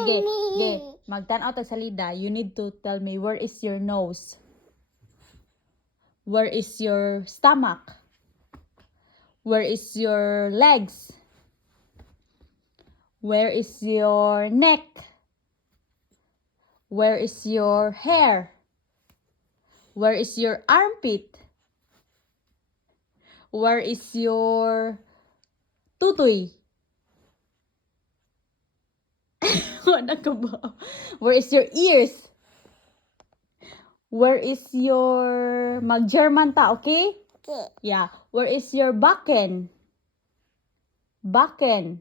Ge. Magtanaw tag salida. You need to tell me where is your nose? Where is your stomach? Where is your legs? Where is your neck? Where is your hair? Where is your armpit? Where is your tutoy? Wala ka ba? Where is your ears? Where is your mag-German ta, okay? Okay. Yeah. Where is your backen? Backen.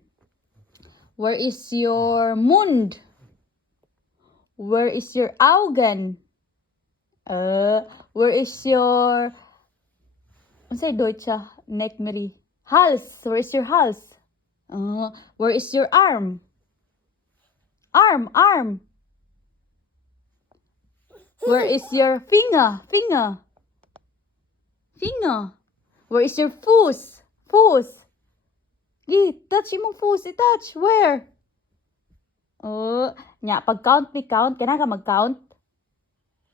Where is your Mund? Where is your Augen? Where is your say Deutsche Neckmeri? Hals. Where is your Hals? Where is your arm? Arm. Where is your finger? Finger. Where is your Fuß? Touch imong Fuß. I-touch. Where? Pag-count ni count. Kaya ka mag-count.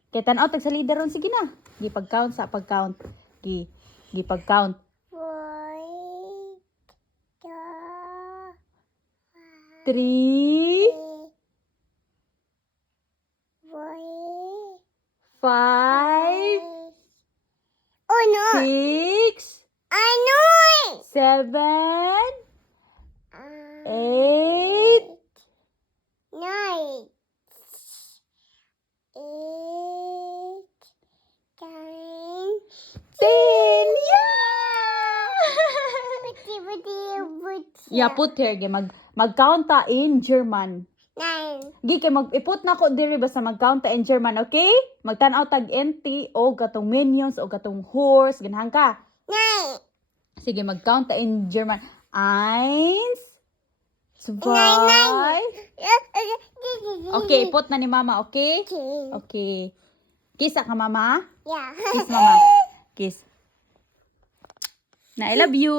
Kaya tanaw tag sa leader ron. Sige na. Pag-count sa pag-count. Pag-count. 3 5 Oh no! 6 I know! 7 8 9 8 10. Buti. Yeah, put here. Mag-count ta in German. 9 Kay iput na ko diri basta mag-count ta in German, okay? Magtanaw tag NT o katong minions o katong horse, ganhan ka. 9 Sige, mag-count ta in German. 1 2 Okay, iput na ni mama, okay? Okay. Kiss ka mama? Yeah. Kiss mama. Kiss. Na I love you.